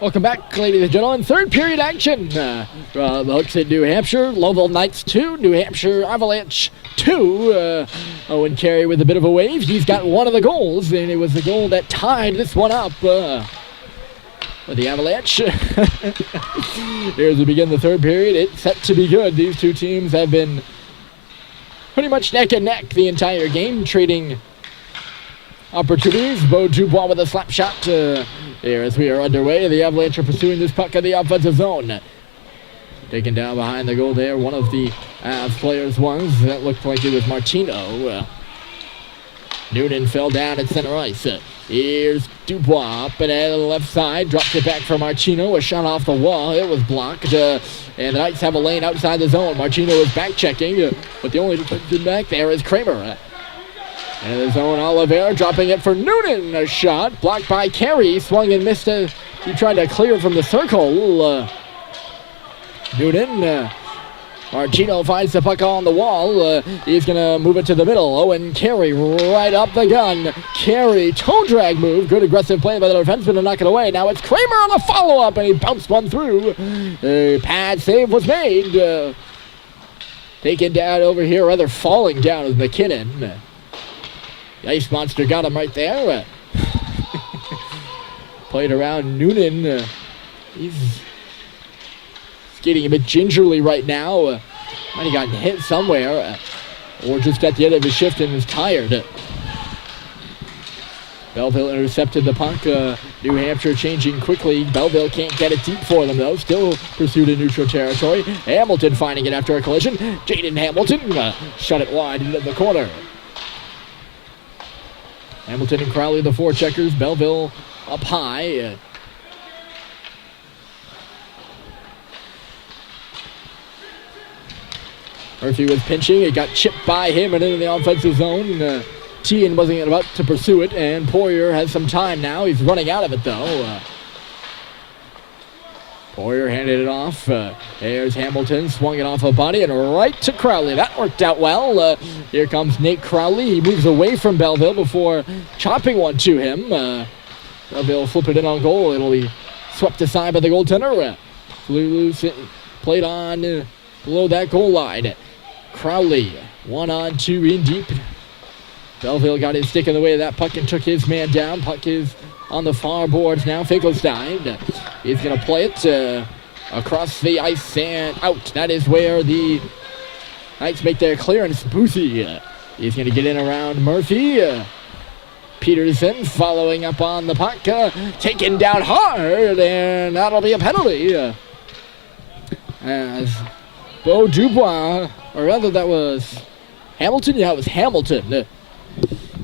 Welcome back, ladies and gentlemen. Third period action from Hooksett, New Hampshire. Lovell Knights 2, New Hampshire Avalanche 2. Owen Carey with a bit of a wave. He's got one of the goals, and it was the goal that tied this one up with the Avalanche. Here as we begin the third period, it's set to be good. These two teams have been pretty much neck and neck the entire game, trading opportunities. Beau Dubois with a slap shot here as we are underway. The Avalanche are pursuing this puck in the offensive zone. Taken down behind the goal there. One of the Avs players was. That looked like it was Martino. Noonan fell down at center ice. Here's Dubois up and at the left side. Drops it back for Martino. A shot off the wall. It was blocked. And the Knights have a lane outside the zone. Martino is back checking. But the only defenseman back there is Kramer. And in the zone, Lovell dropping it for Noonan. A shot blocked by Carey. Swung and missed. He tried to clear from the circle. Noonan. Martino finds the puck on the wall. He's going to move it to the middle. Owen Carey right up the gun. Carey, toe drag move. Good aggressive play by the defenseman to knock it away. Now it's Kramer on the follow-up, and he bounced one through. A pad save was made. Taken down over here, rather falling down is McKinnon. The Ice Monster got him right there. Played around Noonan. He's skating a bit gingerly right now. Might have gotten hit somewhere. Or just at the end of his shift and is tired. Belleville intercepted the puck. New Hampshire changing quickly. Belleville can't get it deep for them, though. Still pursued in neutral territory. Hamilton finding it after a collision. Jaden Hamilton shut it wide into the corner. Hamilton and Crowley, the forecheckers. Belleville up high. Murphy was pinching. It got chipped by him and into the offensive zone. Tian wasn't about to pursue it, and Poirier has some time now. He's running out of it, though. Poirier handed it off. There's Hamilton, swung it off a body and right to Crowley. That worked out well. Here comes Nate Crowley. He moves away from Belleville before chopping one to him. Belleville flip it in on goal. It'll be swept aside by the goaltender. Flew loose, played on below that goal line. Crowley, 1-on-2 in deep. Belleville got his stick in the way of that puck and took his man down. Puck is on the far boards now. Finkelstein is going to play it across the ice and out. That is where the Knights make their clearance. Boothie is going to get in around Murphy. Peterson following up on the puck. Taken down hard, and that'll be a penalty. As Beau Dubois, or rather that was Hamilton? Yeah, it was Hamilton.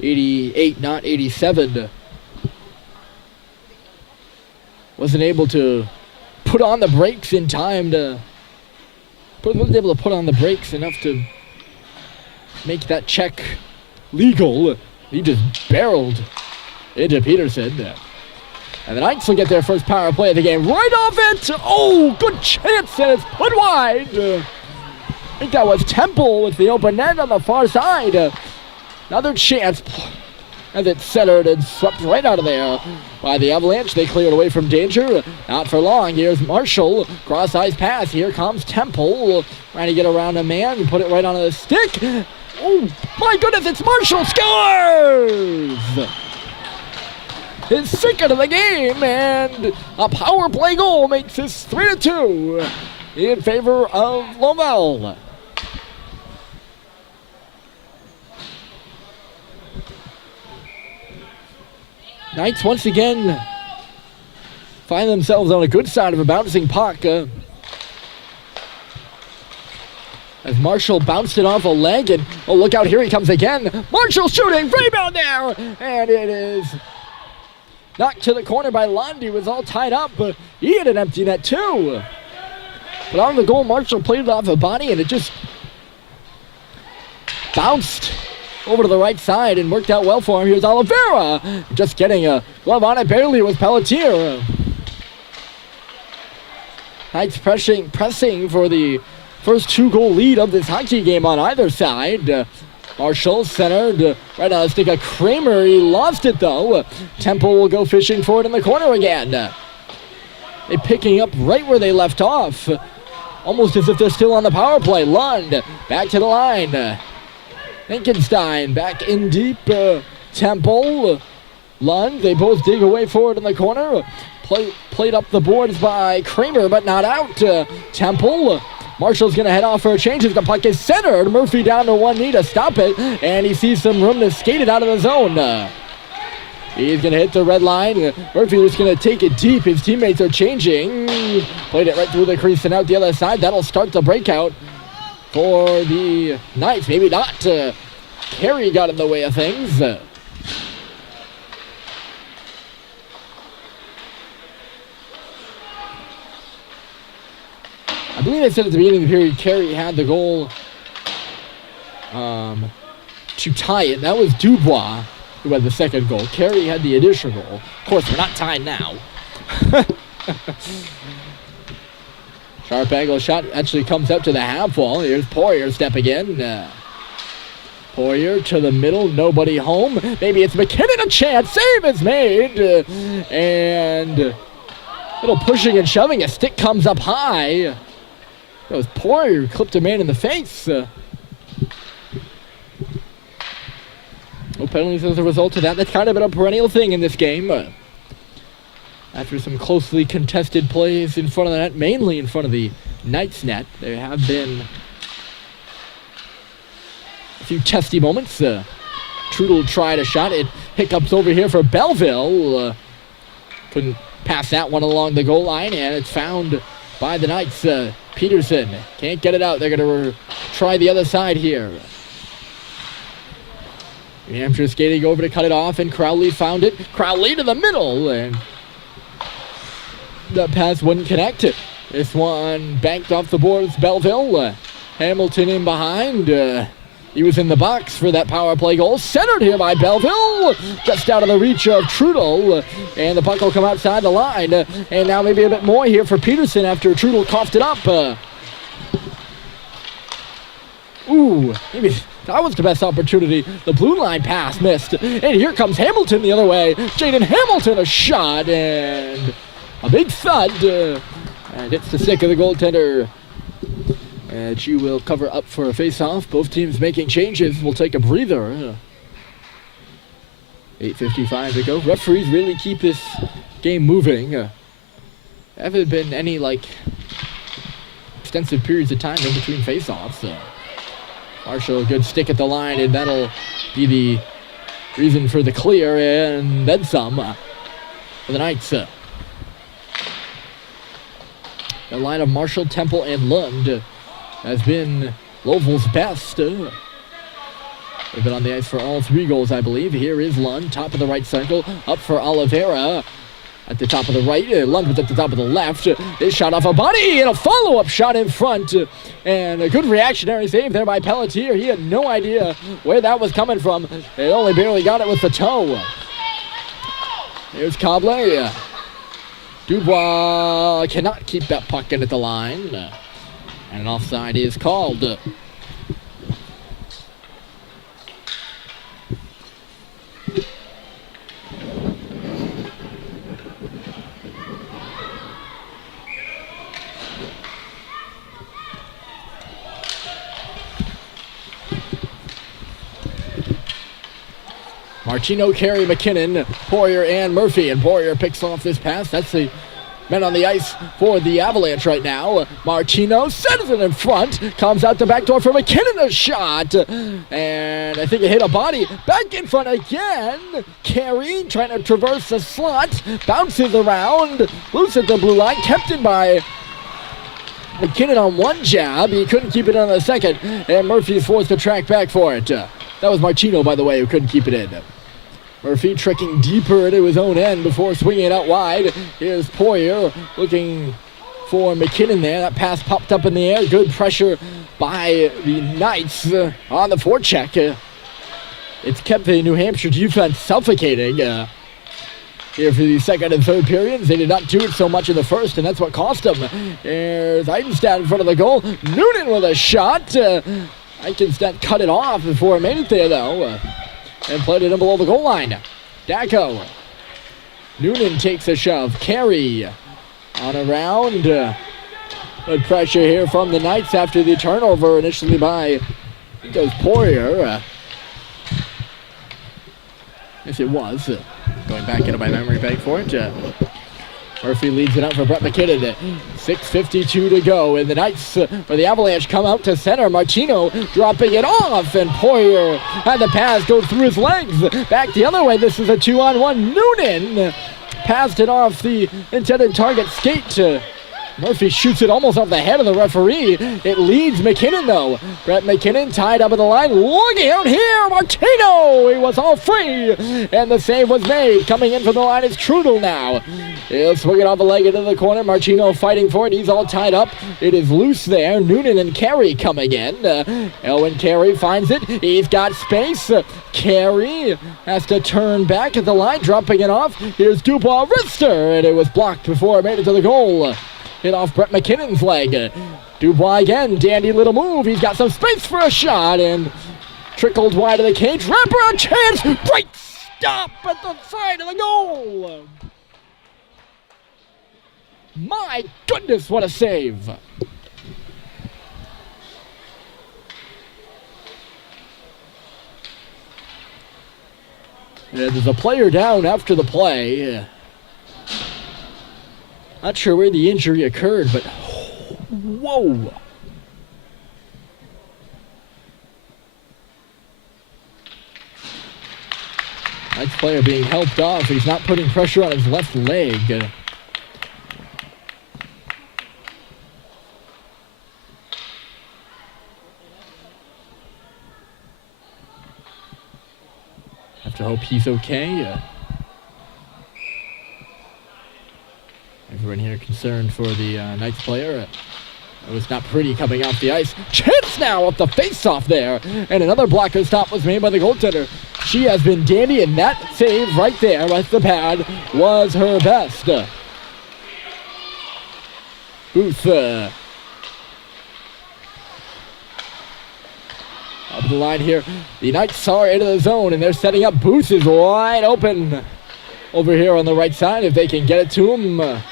88, not 87. Wasn't able to put on the brakes in time to... Wasn't able to put on the brakes enough to make that check legal. He just barreled into Peterson. And the Knights will get their first power play of the game right off it. Oh, good chance, and it's put wide. I think that was Temple with the open net on the far side. Another chance. And it's centered and swept right out of there by the Avalanche. They cleared away from danger. Not for long. Here's Marshall. Cross-ice pass. Here comes Temple. Trying to get around a man and put it right onto the stick. Oh, my goodness, it's Marshall. Scores! His second of the game, and a power play goal makes this 3-2 in favor of Lovell. Knights once again find themselves on a good side of a bouncing puck. As Marshall bounced it off a leg, and oh, look out, here he comes again. Marshall shooting, rebound there, and it is knocked to the corner by Lundy. Was all tied up, but he had an empty net too. But on the goal, Marshall played it off a body, and it just bounced over to the right side and worked out well for him. Here's Oliveira, just getting a glove on it, barely with Pelletier. Knights pressing for the first 2-goal lead of this hockey game on either side. Marshall centered right on the stick of Kramer. He lost it though. Temple will go fishing for it in the corner again. They're picking up right where they left off. Almost as if they're still on the power play. Lund back to the line. Finkenstein back in deep. Temple. Lund, they both dig away forward in the corner. Played up the boards by Kramer, but not out. Temple. Marshall's going to head off for a change. The puck is centered. Murphy down to one knee to stop it, and he sees some room to skate it out of the zone. He's going to hit the red line. Murphy is going to take it deep. His teammates are changing. Played it right through the crease and out the other side. That'll start the breakout for the Knights. Maybe not. Carey got in the way of things. I believe I said at the beginning of the period, Carey had the goal to tie it. That was Dubois who had the second goal. Carey had the additional goal. Of course, we're not tied now. Sharp angle shot actually comes up to the half wall. Here's Poirier stepping in. Poirier to the middle, nobody home. Maybe it's McKinnon, a chance. Save is made. And a little pushing and shoving. A stick comes up high. That was Poirier who clipped a man in the face. No penalties as a result of that. That's kind of been a perennial thing in this game. After some closely contested plays in front of the net, mainly in front of the Knights net, there have been a few testy moments. Trudel tried a shot. It hiccups over here for Belleville. Couldn't pass that one along the goal line, and it's found by the Knights. Peterson can't get it out. They're going to try the other side here. New Hampshire skating over to cut it off, and Crowley found it. Crowley to the middle, and the pass wouldn't connect. This one banked off the boards. Belleville. Hamilton in behind. He was in the box for that power play goal. Centered here by Belleville. Just out of the reach of Trudel. And the puck will come outside the line. And now maybe a bit more here for Peterson after Trudel coughed it up. Maybe that was the best opportunity. The blue line pass missed. And here comes Hamilton the other way. Jaden Hamilton, a shot. And a big thud. And it's the stick of the goaltender. And she will cover up for a face-off. Both teams making changes. We'll take a breather. 8:55 to go. Referees really keep this game moving. There haven't been any, extensive periods of time in between face-offs. Marshall, a good stick at the line, and that'll be the reason for the clear, and then some for the Knights. The line of Marshall, Temple, and Lund has been Lovell's best. They've been on the ice for all three goals, I believe. Here is Lund, top of the right circle, up for Oliveira. At the top of the right, Lund was at the top of the left. They shot off a body and a follow-up shot in front. And a good reactionary save there by Pelletier. He had no idea where that was coming from. They only barely got it with the toe. Here's Cobley. Dubois cannot keep that puck in at the line. And an offside is called. Martino, Carey, McKinnon, Poirier, and Murphy. And Poirier picks off this pass. That's the men on the ice for the Avalanche right now. Martino sends it in front. Comes out the back door for McKinnon, a shot. And I think it hit a body. Back in front again. Carey trying to traverse the slot. Bounces around. Loose at the blue line. Kept in by McKinnon on one jab. He couldn't keep it on the second. And Murphy is forced to track back for it. That was Martino, by the way, who couldn't keep it in. Murphy trekking deeper into his own end before swinging it out wide. Here's Poirier looking for McKinnon there. That pass popped up in the air. Good pressure by the Knights on the forecheck. It's kept the New Hampshire defense suffocating here for the second and third periods. They did not do it so much in the first, and that's what cost them. There's Eidenstadt in front of the goal. Noonan with a shot. Eidenstadt cut it off before it made it there, though. And played it in below the goal line. Dacko. Noonan takes a shove. Carey on around. Good pressure here from the Knights after the turnover initially by, I think it was Poirier. Yes, it was. Going back into my memory bank for it. Murphy leads it up for Brett McKinnon. 6:52 to go, and the Knights, or the Avalanche, come out to center. Martino dropping it off, and Poirier had the pass go through his legs. Back the other way, this is a 2-on-1. Noonan passed it off the intended target skate. Murphy shoots it almost off the head of the referee. It leads McKinnon, though. Brett McKinnon tied up at the line. Looking out here, Martino! He was all free, and the save was made. Coming in from the line is Trudel now. He'll swing it off the leg into the corner. Martino fighting for it. He's all tied up. It is loose there. Noonan and Carey coming in. Elwin Carey finds it. He's got space. Carey has to turn back at the line, dropping it off. Here's Dubois wrister, and it was blocked before it made it to the goal. Hit off Brett McKinnon's leg. Dubois again, dandy little move. He's got some space for a shot and trickled wide of the cage. Wraparound chance. Great stop at the side of the goal. My goodness, what a save. Yeah, there's a player down after the play. Not sure where the injury occurred, but whoa. Nice player being helped off. He's not putting pressure on his left leg. Have to hope he's okay. Everyone here concerned for the Knights player. It was not pretty coming off the ice. Chance now up the face-off there. And another blocker stop was made by the goaltender. She has been dandy, and that save right there with the pad was her best. Booth. Up the line here. The Knights are into the zone, and they're setting up. Booth is wide open over here on the right side if they can get it to him.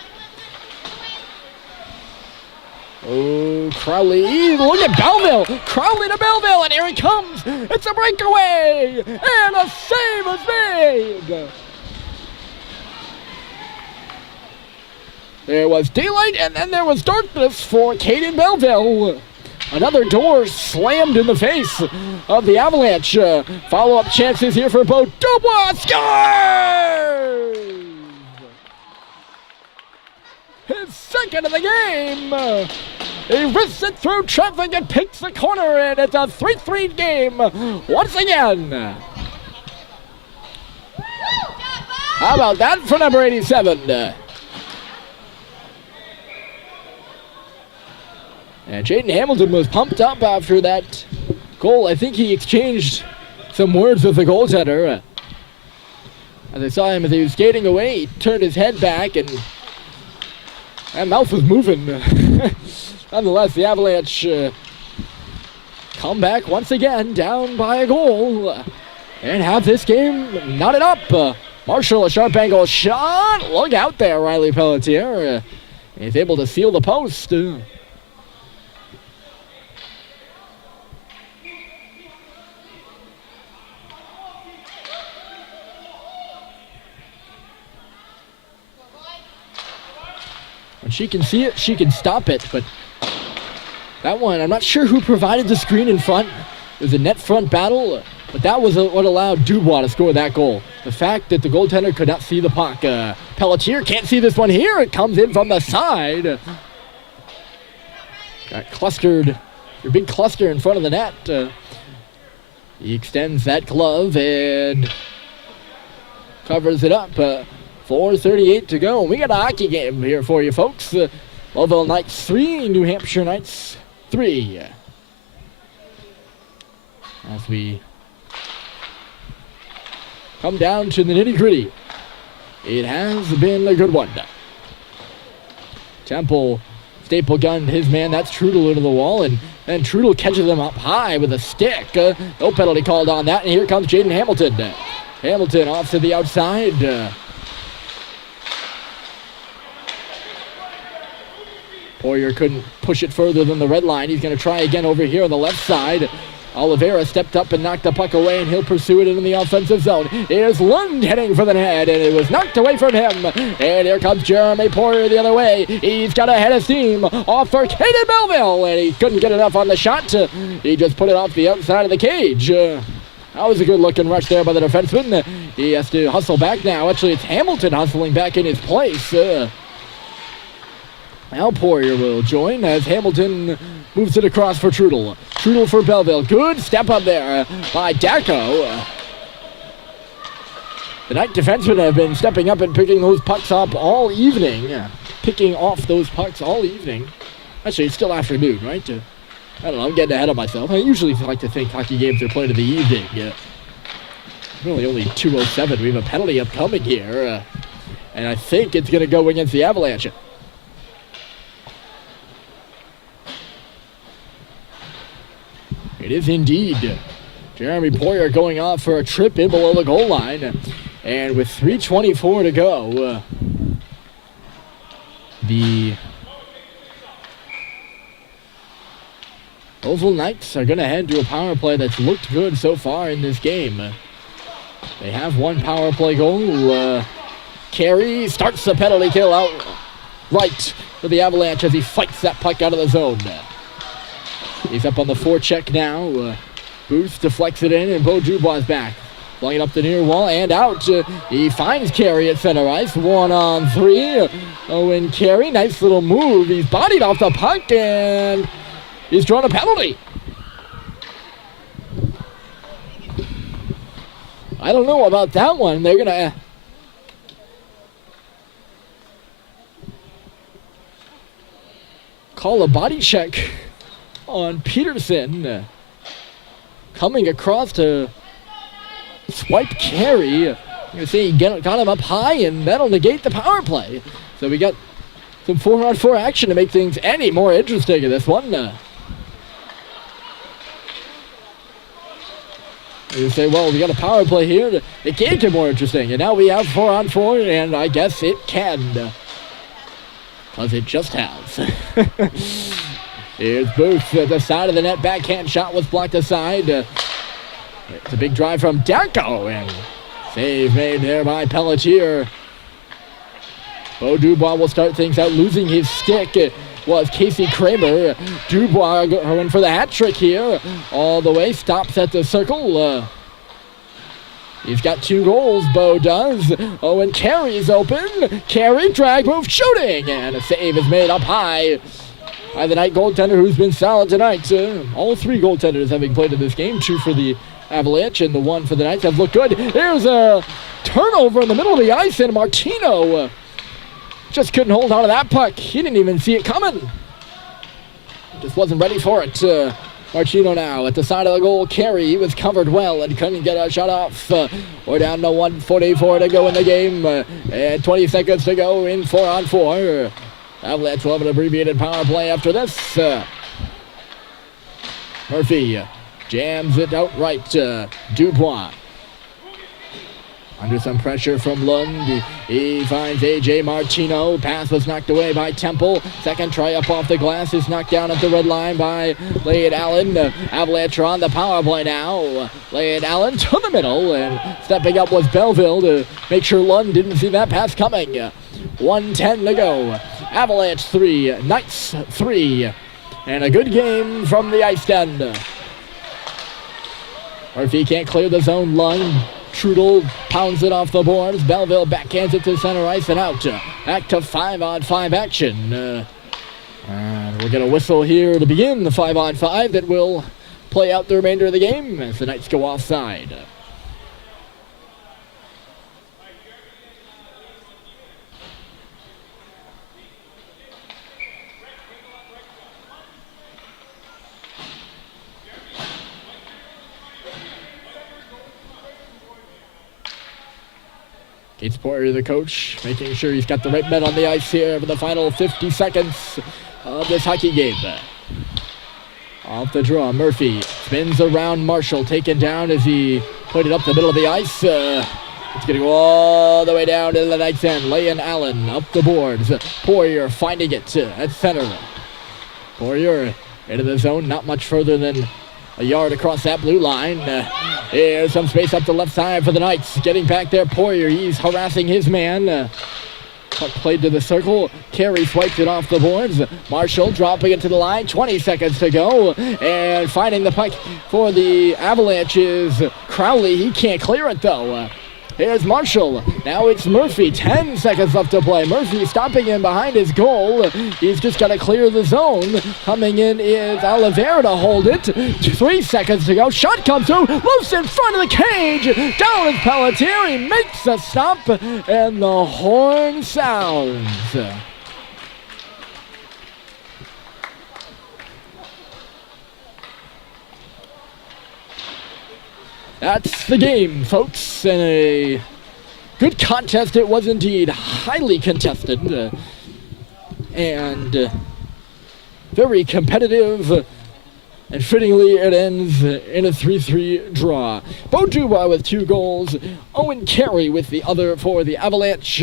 Oh, Crowley, look at Belleville. Crowley to Belleville, and here he comes. It's a breakaway, and a save is made. There was daylight, and then there was darkness for Caden Belleville. Another door slammed in the face of the Avalanche. Follow-up chances here for both. Dubois scores! His second of the game. He wrists it through traffic and picks the corner, and it's a 3-3 game once again. How about that for number 87? And Jaden Hamilton was pumped up after that goal. I think he exchanged some words with the goaltender. As I saw him as he was skating away, he turned his head back, and that mouth was moving. Nonetheless, the Avalanche come back once again, down by a goal, and have this game knotted up. Marshall, a sharp angle shot. Look out there, Riley Pelletier. He's able to seal the post. When she can see it, she can stop it, but that one, I'm not sure who provided the screen in front. It was a net front battle, but that was what allowed Dubois to score that goal. The fact that the goaltender could not see the puck. Pelletier can't see this one here. It comes in from the side. Got clustered, your big cluster in front of the net. He extends that glove and covers it up. 4:38 to go. We got a hockey game here for you, folks. Lovell Knights 3, New Hampshire Knights 3. As we come down to the nitty-gritty, it has been a good one. Temple staple gunned his man. That's Trudel into the wall, and then Trudel catches him up high with a stick. No penalty called on that, and here comes Jaden Hamilton. Hamilton off to the outside. Poirier couldn't push it further than the red line. He's going to try again over here on the left side. Oliveira stepped up and knocked the puck away, and he'll pursue it in the offensive zone. Here's Lund heading for the net, and it was knocked away from him. And here comes Jeremy Poirier the other way. He's got a head of steam off for Caden Melville, and he couldn't get enough on the shot. He just put it off the outside of the cage. That was a good-looking rush there by the defenseman. He has to hustle back now. Actually, it's Hamilton hustling back in his place. Now Poirier will join as Hamilton moves it across for Trudel. Trudel for Belleville. Good step up there by Darko. The Knight defensemen have been stepping up and picking those pucks up all evening. Picking off those pucks all evening. Actually, it's still afternoon, right? I don't know, I'm getting ahead of myself. I usually like to think hockey games are played in the evening. Really only 2:07. We have a penalty upcoming here. And I think it's going to go against the Avalanche. It is indeed. Jeremy Poirier going off for a trip in below the goal line. And with 3:24 to go, the Lovell Knights are going to head to a power play that's looked good so far in this game. They have one power play goal. Carey starts the penalty kill out right for the Avalanche as he fights that puck out of the zone. He's up on the forecheck now. Booth deflects it in, and Beau Dubois back. Flung it up the near wall and out. He finds Carey at center ice. 1-on-3. Owen Carey, nice little move. He's bodied off the puck, and he's drawn a penalty. I don't know about that one. They're going to call a body check on Peterson. Coming across to swipe Carey. I'm going to say he got him up high, and that'll negate the power play. So we got some 4-on-4 action to make things any more interesting in this one. You say, well, we got a power play here. It can't get more interesting. And now we have 4-on-4, and I guess it can. Because it just has. Here's Booth at the side of the net. Backhand shot was blocked aside. It's a big drive from Darko, and save made there by Pelletier. Beau Dubois will start things out. Losing his stick was Casey Kramer. Dubois going for the hat trick here. All the way, stops at the circle. He's got 2 goals, Beau does. Oh, and Carey's open. Carey, drag move, shooting, and a save is made up high by the Knight goaltender, who's been solid tonight. All 3 goaltenders having played in this game. 2 for the Avalanche and the 1 for the Knights have looked good. Here's a turnover in the middle of the ice, and Martino just couldn't hold on to that puck. He didn't even see it coming. Just wasn't ready for it. Martino now at the side of the goal. Carey, he was covered well and couldn't get a shot off. We're down to 1:44 to go in the game. And 20 seconds to go in 4-on-4. Avalanche will have an abbreviated power play after this. Murphy jams it out right. Dubois under some pressure from Lund. He finds A.J. Martino. Pass was knocked away by Temple. Second try up off the glass is knocked down at the red line by Layard Allen. Avalanche are on the power play now. Layard Allen to the middle, and stepping up was Belleville to make sure Lund didn't see that pass coming. 1:10 to go. Avalanche 3, Knights 3. And a good game from the ice end. Murphy can't clear the zone. Lund. Trudel pounds it off the boards. Belleville backhands it to center ice and out. Back to 5-on-5 action. And we're going to whistle here to begin the 5-on-5 that will play out the remainder of the game as the Knights go offside. Gates Poirier, the coach, making sure he's got the right men on the ice here for the final 50 seconds of this hockey game. Off the draw, Murphy spins around Marshall, taken down as he put it up the middle of the ice. It's going to go all the way down to the Knights end. Layard Allen up the boards. Poirier finding it at center. Poirier into the zone, not much further than a yard across that blue line. Here's some space up the left side for the Knights. Getting back there, Poirier, he's harassing his man. Puck played to the circle. Carey swiped it off the boards. Marshall dropping it to the line. 20 seconds to go. And finding the puck for the Avalanche is Crowley. He can't clear it, though. Here's Marshall. Now it's Murphy. 10 seconds left to play. Murphy stopping in behind his goal. He's just got to clear the zone. Coming in is Oliveira to hold it. 3 seconds to go. Shot comes through. Loose in front of the cage. Down is Pelletier. He makes a stop. And the horn sounds. That's the game, folks, and a good contest it was indeed. Highly contested and very competitive, and fittingly it ends in a 3-3 draw. Bo Dubois with 2 goals, Owen Carey with the other for the Avalanche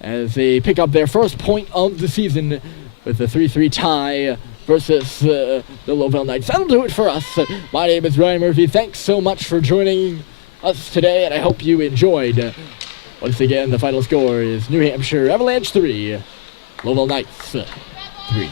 as they pick up their first point of the season with a 3-3 tie versus the Lovell Knights. That'll do it for us. My name is Ryan Murphy. Thanks so much for joining us today, and I hope you enjoyed. Once again, the final score is New Hampshire Avalanche 3, Lovell Knights 3.